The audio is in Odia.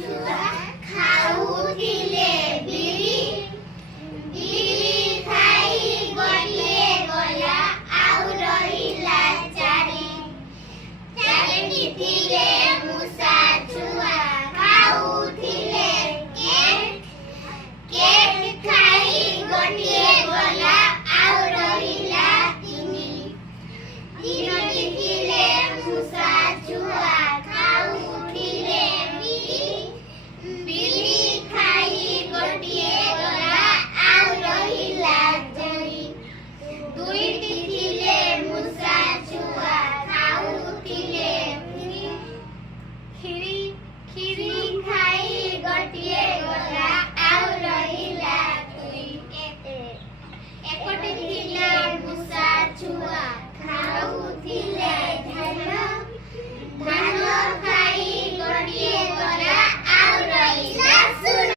ଛୁଆ ଖାଉଥିଲେ ବିରି ବିରି ଖାଇ ଗୋଟିଏ ଗଲା ଆଉ ରହିଲା ଚାରି ଚାରିଟି ଥିଲେ ମୂଷା ଛୁଆ ଖାଉଥିଲେ କେକ୍ ଖାଇ ଗୋଟିଏ ଗଲା ଆଉ ରହିଲା ତିନି ତିନୋଟି ଥିଲେ ମୂଷା ଛୁଆ ଖାଉଥିଲେ ବିରି ଖାଇ ଗୋଟିଏ ଗଲା ଆଉ ରହିଲା ଦୁଇ ଦୁଇଟି ଥିଲେ ମୂଷା ଛୁଆ ଖାଉଥିଲେ କ୍ଷୀରି ଖାଇ ଗୋଟିଏ ଗଲା ଆଉ ରହିଲା ଦୁଇ ଏକଟି ଥିଲେ ମୂଷା ଛୁଆ ଖାଉଥିଲେ